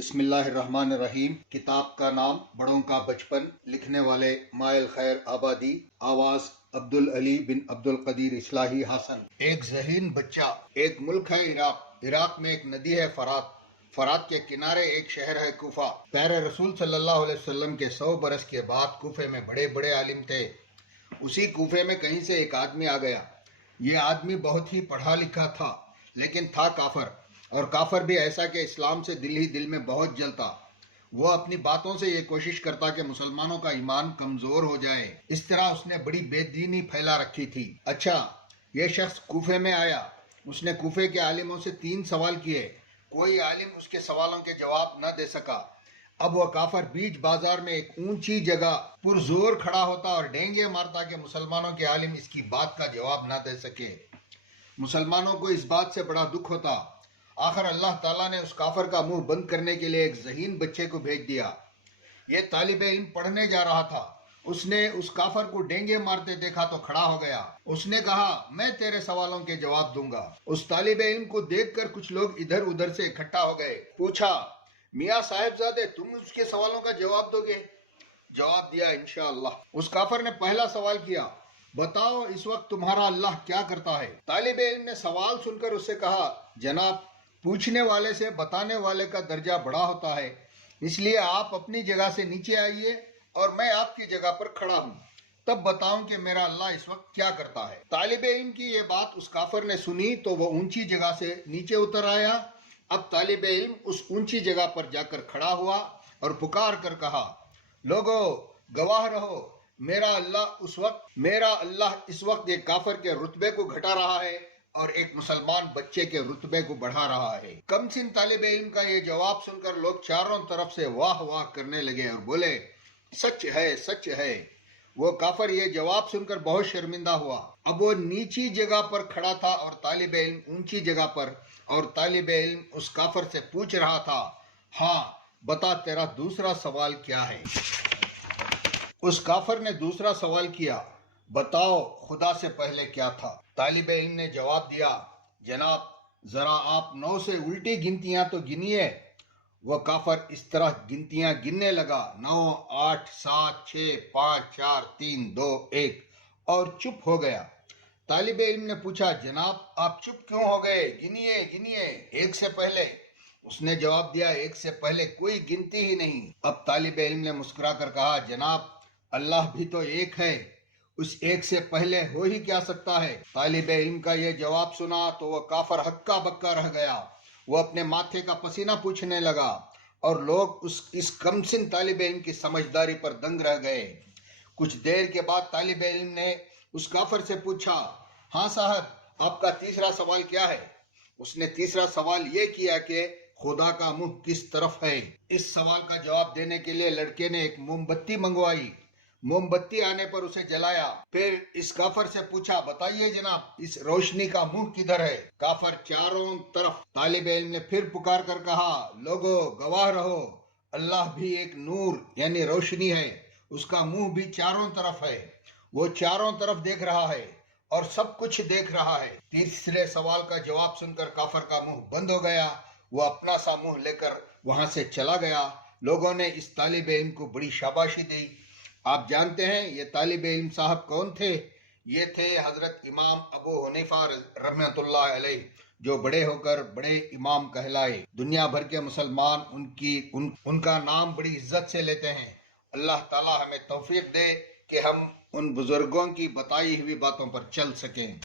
بسم اللہ الرحمن الرحیم۔ کتاب کا نام بڑوں کا بچپن، لکھنے والے مائل خیر آبادی، آواز عبدالعلی بن عبدالقدیر اصلاحی حسن۔ ایک ذہین بچہ۔ ایک ملک ہے عراق۔ عراق میں ایک ندی ہے فرات کے کنارے ایک شہر ہے کوفہ۔ پیارے رسول صلی اللہ علیہ وسلم کے 100 برس کے بعد کوفے میں بڑے بڑے عالم تھے۔ اسی کوفے میں کہیں سے ایک آدمی آ گیا۔ یہ آدمی بہت ہی پڑھا لکھا تھا، لیکن تھا کافر، اور کافر بھی ایسا کہ اسلام سے دل میں بہت جلتا۔ وہ اپنی باتوں سے یہ کوشش کرتا کہ مسلمانوں کا ایمان کمزور ہو جائے۔ اس طرح اس نے بڑی بے دینی پھیلا رکھی تھی۔ اچھا، یہ شخص کوفے میں آیا۔ اس نے کوفے کے عالموں سے 3 سوال کیے۔ کوئی عالم اس کے سوالوں کے جواب نہ دے سکا۔ اب وہ کافر بیچ بازار میں ایک اونچی جگہ پرزور کھڑا ہوتا اور ڈینگے مارتا کہ مسلمانوں کے عالم اس کی بات کا جواب نہ دے سکے۔ مسلمانوں کو اس بات سے بڑا دکھ ہوتا۔ آخر اللہ تعالیٰ نے اس کافر کا منہ بند کرنے کے لیے ایک ذہین بچے کو بھیج دیا۔ یہ طالب علم پڑھنے جا رہا تھا۔ اس نے اس کافر کو ڈینگے مارتے دیکھا تو کھڑا ہو گیا۔ اس نے کہا، میں تیرے سوالوں کے جواب دوں گا۔ اس طالب علم کو دیکھ کر کچھ لوگ ادھر ادھر سے اکٹھا ہو گئے۔ پوچھا، میاں صاحبزادے، تم اس کے سوالوں کا جواب دو گے؟ جواب دیا، انشاءاللہ۔ اس کافر نے پہلا سوال کیا، بتاؤ اس وقت تمہارا اللہ کیا کرتا ہے؟ طالب علم نے سوال سن کر اس سے کہا، جناب، پوچھنے والے سے بتانے والے کا درجہ بڑا ہوتا ہے، اس لیے آپ اپنی جگہ سے نیچے آئیے اور میں آپ کی جگہ پر کھڑا ہوں، تب بتاؤں کہ میرا اللہ اس وقت کیا کرتا ہے۔ طالب علم کی یہ بات اس کافر نے سنی تو وہ اونچی جگہ سے نیچے اتر آیا۔ اب طالب علم اس اونچی جگہ پر جا کر کھڑا ہوا اور پکار کر کہا، لوگو گواہ رہو، میرا اللہ اس وقت ایک کافر کے رتبے کو گھٹا رہا ہے اور ایک مسلمان بچے کے رتبے کو بڑھا رہا ہے۔ کم سن طالب علم کا یہ جواب سن کر لوگ چاروں طرف سے واہ واہ کرنے لگے اور بولے، سچ ہے، سچ ہے۔ وہ کافر یہ جواب سن کر بہت شرمندہ ہوا۔ اب وہ نیچی جگہ پر کھڑا تھا اور طالب علم اونچی جگہ پر، اور طالب علم اس کافر سے پوچھ رہا تھا، ہاں بتا تیرا دوسرا سوال کیا ہے؟ اس کافر نے دوسرا سوال کیا، بتاؤ خدا سے پہلے کیا تھا؟ طالب علم نے جواب دیا، جناب ذرا آپ 9 سے الٹی گنتیاں تو گنیے۔ وہ کافر اس طرح گنتیاں گننے لگا، 9، 8، 7، 6، 5، 4، 3، 2، 1، اور چپ ہو گیا۔ طالب علم نے پوچھا، جناب آپ چپ کیوں ہو گئے؟ گنیے 1 سے پہلے۔ اس نے جواب دیا، 1 سے پہلے کوئی گنتی ہی نہیں۔ اب طالب علم نے مسکرا کر کہا، جناب اللہ بھی تو ایک ہے، اس ایک سے پہلے ہو ہی کیا سکتا ہے؟ طالب علم کا یہ جواب سنا تو وہ کافر ہکا بکا رہ گیا۔ وہ اپنے ماتھے کا پسینہ پوچھنے لگا اور لوگ اس کمسن طالب علم کی سمجھداری پر دنگ رہ گئے۔ کچھ دیر کے بعد طالب علم نے اس کافر سے پوچھا، ہاں صاحب آپ کا تیسرا سوال کیا ہے؟ اس نے تیسرا سوال یہ کیا کہ خدا کا منہ کس طرف ہے؟ اس سوال کا جواب دینے کے لیے لڑکے نے ایک موم بتی منگوائی۔ موم بتی آنے پر اسے جلایا، پھر اس کافر سے پوچھا، بتائیے جناب اس روشنی کا منہ کدھر ہے؟ کافر چاروں طرف۔ طالب علم نے پھر پکار کر کہا، لوگو گواہ رہو، اللہ بھی ایک نور یعنی روشنی ہے، اس کا منہ بھی چاروں طرف ہے، وہ چاروں طرف دیکھ رہا ہے اور سب کچھ دیکھ رہا ہے۔ تیسرے سوال کا جواب سن کر کافر کا منہ بند ہو گیا۔ وہ اپنا سا منہ لے کر وہاں سے چلا گیا۔ لوگوں نے اس طالب علم کو بڑی شاباشی دی۔ آپ جانتے ہیں یہ طالب علم صاحب کون تھے؟ یہ تھے حضرت امام ابو حنیفہ رحمۃ اللہ علیہ، جو بڑے ہو کر بڑے امام کہلائے۔ دنیا بھر کے مسلمان ان کا نام بڑی عزت سے لیتے ہیں۔ اللہ تعالی ہمیں توفیق دے کہ ہم ان بزرگوں کی بتائی ہوئی باتوں پر چل سکیں۔